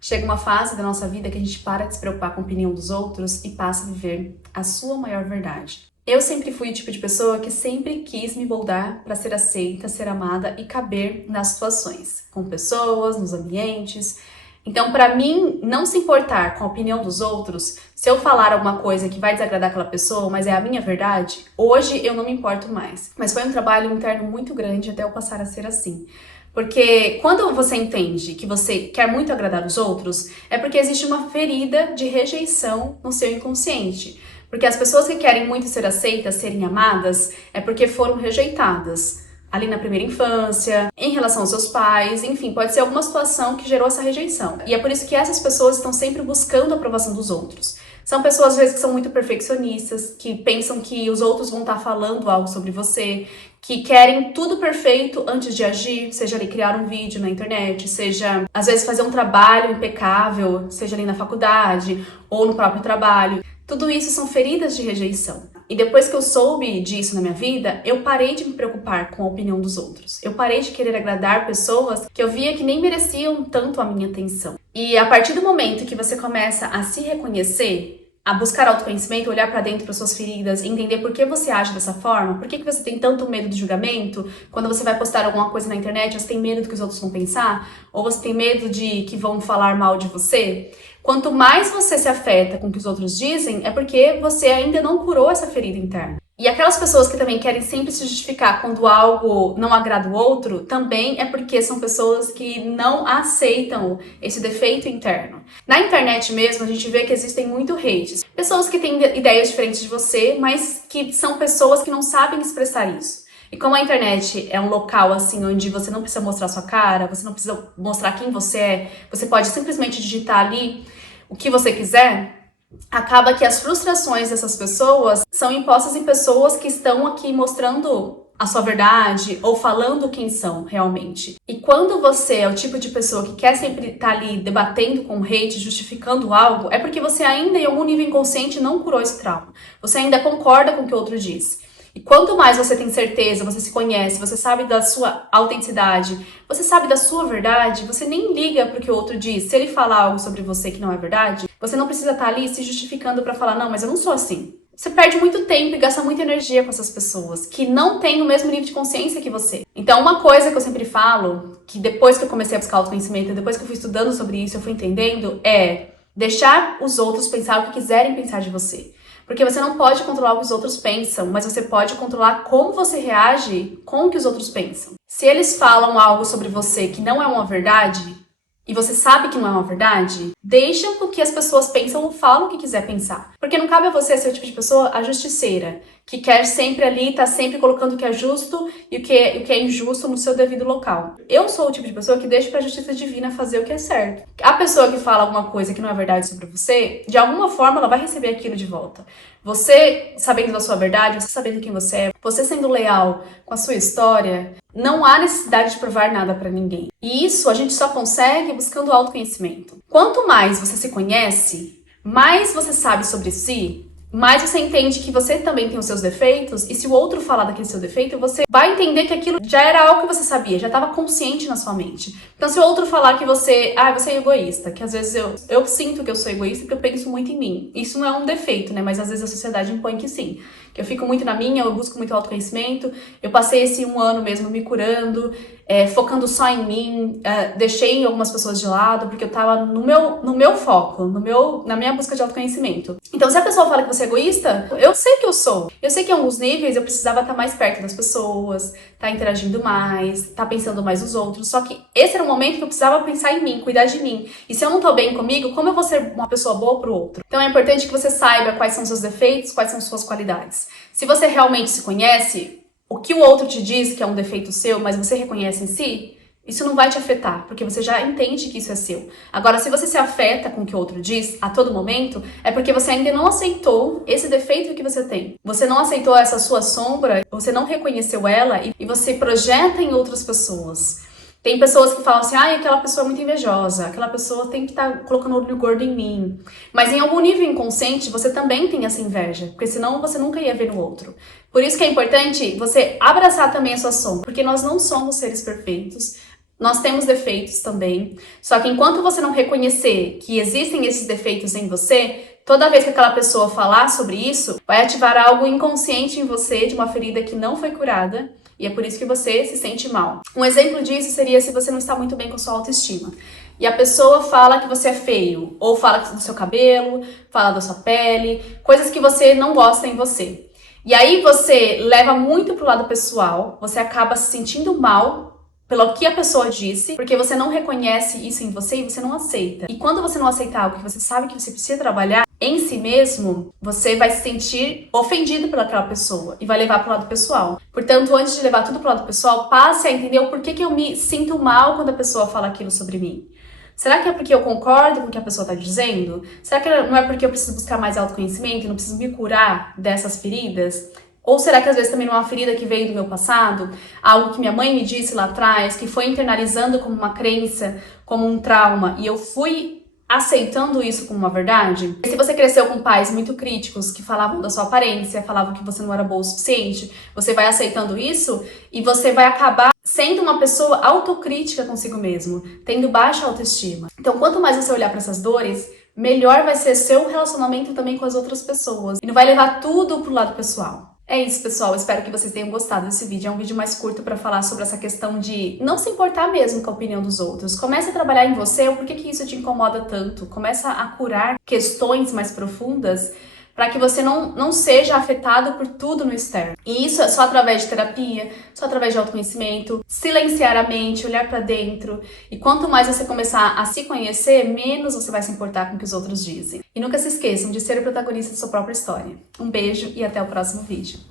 Chega uma fase da nossa vida que a gente para de se preocupar com a opinião dos outros e passa a viver a sua maior verdade. Eu sempre fui o tipo de pessoa que sempre quis me moldar para ser aceita, ser amada e caber nas situações, com pessoas, nos ambientes. Então, para mim, não se importar com a opinião dos outros, se eu falar alguma coisa que vai desagradar aquela pessoa, mas é a minha verdade, hoje eu não me importo mais. Mas foi um trabalho interno muito grande até eu passar a ser assim. Porque quando você entende que você quer muito agradar os outros, é porque existe uma ferida de rejeição no seu inconsciente. Porque as pessoas que querem muito ser aceitas, serem amadas, é porque foram rejeitadas ali na primeira infância, em relação aos seus pais, enfim, pode ser alguma situação que gerou essa rejeição. E é por isso que essas pessoas estão sempre buscando a aprovação dos outros. São pessoas, às vezes, que são muito perfeccionistas, que pensam que os outros vão estar falando algo sobre você, que querem tudo perfeito antes de agir, seja ali criar um vídeo na internet, seja, às vezes, fazer um trabalho impecável, seja ali na faculdade ou no próprio trabalho. Tudo isso são feridas de rejeição. E depois que eu soube disso na minha vida, eu parei de me preocupar com a opinião dos outros. Eu parei de querer agradar pessoas que eu via que nem mereciam tanto a minha atenção. E a partir do momento que você começa a se reconhecer, a buscar autoconhecimento, olhar pra dentro, para suas feridas, entender por que você age dessa forma, por que você tem tanto medo de julgamento, quando você vai postar alguma coisa na internet, você tem medo do que os outros vão pensar, ou você tem medo de que vão falar mal de você. Quanto mais você se afeta com o que os outros dizem, é porque você ainda não curou essa ferida interna. E aquelas pessoas que também querem sempre se justificar quando algo não agrada o outro, também é porque são pessoas que não aceitam esse defeito interno. Na internet mesmo, a gente vê que existem muito hates. Pessoas que têm ideias diferentes de você, mas que são pessoas que não sabem expressar isso. E como a internet é um local assim onde você não precisa mostrar sua cara, você não precisa mostrar quem você é, você pode simplesmente digitar ali o que você quiser, acaba que as frustrações dessas pessoas são impostas em pessoas que estão aqui mostrando a sua verdade ou falando quem são realmente. E quando você é o tipo de pessoa que quer sempre estar ali debatendo com hate, justificando algo, é porque você ainda em algum nível inconsciente não curou esse trauma. Você ainda concorda com o que o outro diz. E quanto mais você tem certeza, você se conhece, você sabe da sua autenticidade, você sabe da sua verdade, você nem liga pro que o outro diz. Se ele falar algo sobre você que não é verdade, você não precisa estar ali se justificando pra falar, não, mas eu não sou assim. Você perde muito tempo e gasta muita energia com essas pessoas que não têm o mesmo nível de consciência que você. Então, uma coisa que eu sempre falo, que depois que eu comecei a buscar autoconhecimento, depois que eu fui estudando sobre isso, eu fui entendendo, é deixar os outros pensar o que quiserem pensar de você. Porque você não pode controlar o que os outros pensam, mas você pode controlar como você reage com o que os outros pensam. Se eles falam algo sobre você que não é uma verdade, e você sabe que não é uma verdade, deixa com que as pessoas pensam ou falam o que quiser pensar. Porque não cabe a você ser o tipo de pessoa, a justiceira, que quer sempre ali, tá sempre colocando o que é justo e o que é injusto no seu devido local. Eu sou o tipo de pessoa que deixa pra justiça divina fazer o que é certo. A pessoa que fala alguma coisa que não é verdade sobre você, de alguma forma ela vai receber aquilo de volta. Você sabendo da sua verdade, você sabendo quem você é, você sendo leal com a sua história, não há necessidade de provar nada pra ninguém. E isso a gente só consegue buscando autoconhecimento. Quanto mais você se conhece, mais você sabe sobre si, mais você entende que você também tem os seus defeitos, e se o outro falar daquele seu defeito, você vai entender que aquilo já era algo que você sabia, já estava consciente na sua mente. Então, se o outro falar que você é egoísta, que às vezes eu sinto que eu sou egoísta porque eu penso muito em mim. Isso não é um defeito, né? Mas às vezes a sociedade impõe que sim. Que eu fico muito na minha, eu busco muito autoconhecimento. Eu passei esse 1 ano mesmo me curando, focando só em mim, deixei algumas pessoas de lado, porque eu tava no meu foco, na minha busca de autoconhecimento. Então, se a pessoa fala que você é egoísta, eu sei que eu sou. Eu sei que em alguns níveis eu precisava estar mais perto das pessoas, estar interagindo mais, estar pensando mais nos outros. Só que esse era um momento que eu precisava pensar em mim, cuidar de mim. E se eu não tô bem comigo, como eu vou ser uma pessoa boa pro outro? Então é importante que você saiba quais são seus defeitos, quais são suas qualidades. Se você realmente se conhece, o que o outro te diz que é um defeito seu, mas você reconhece em si, isso não vai te afetar, porque você já entende que isso é seu. Agora, se você se afeta com o que o outro diz a todo momento, é porque você ainda não aceitou esse defeito que você tem. Você não aceitou essa sua sombra, você não reconheceu ela e você projeta em outras pessoas. Tem pessoas que falam assim, aquela pessoa é muito invejosa, aquela pessoa tem que estar colocando olho gordo em mim. Mas em algum nível inconsciente, você também tem essa inveja, porque senão você nunca ia ver no outro. Por isso que é importante você abraçar também a sua sombra, porque nós não somos seres perfeitos. Nós temos defeitos também, só que enquanto você não reconhecer que existem esses defeitos em você, toda vez que aquela pessoa falar sobre isso, vai ativar algo inconsciente em você de uma ferida que não foi curada, e é por isso que você se sente mal. Um exemplo disso seria se você não está muito bem com sua autoestima. E a pessoa fala que você é feio, ou fala do seu cabelo, fala da sua pele, coisas que você não gosta em você. E aí você leva muito pro lado pessoal, você acaba se sentindo mal pelo que a pessoa disse, porque você não reconhece isso em você e você não aceita. E quando você não aceita algo que você sabe que você precisa trabalhar em si mesmo, você vai se sentir ofendido pelaquela pessoa e vai levar pro lado pessoal. Portanto, antes de levar tudo pro lado pessoal, passe a entender o porquê que eu me sinto mal quando a pessoa fala aquilo sobre mim. Será que é porque eu concordo com o que a pessoa está dizendo? Será que não é porque eu preciso buscar mais autoconhecimento e não preciso me curar dessas feridas? Ou será que às vezes também não é uma ferida que veio do meu passado? Algo que minha mãe me disse lá atrás, que foi internalizando como uma crença, como um trauma, e eu fui aceitando isso como uma verdade? E se você cresceu com pais muito críticos, que falavam da sua aparência, falavam que você não era boa o suficiente, você vai aceitando isso e você vai acabar sendo uma pessoa autocrítica consigo mesmo, tendo baixa autoestima. Então, quanto mais você olhar para essas dores, melhor vai ser seu relacionamento também com as outras pessoas. E não vai levar tudo pro lado pessoal. É isso, pessoal. Espero que vocês tenham gostado desse vídeo. É um vídeo mais curto para falar sobre essa questão de não se importar mesmo com a opinião dos outros. Comece a trabalhar em você o porquê que isso te incomoda tanto. Começa a curar questões mais profundas para que você não seja afetado por tudo no externo. E isso é só através de terapia, só através de autoconhecimento, silenciar a mente, olhar para dentro. E quanto mais você começar a se conhecer, menos você vai se importar com o que os outros dizem. E nunca se esqueçam de ser o protagonista da sua própria história. Um beijo e até o próximo vídeo.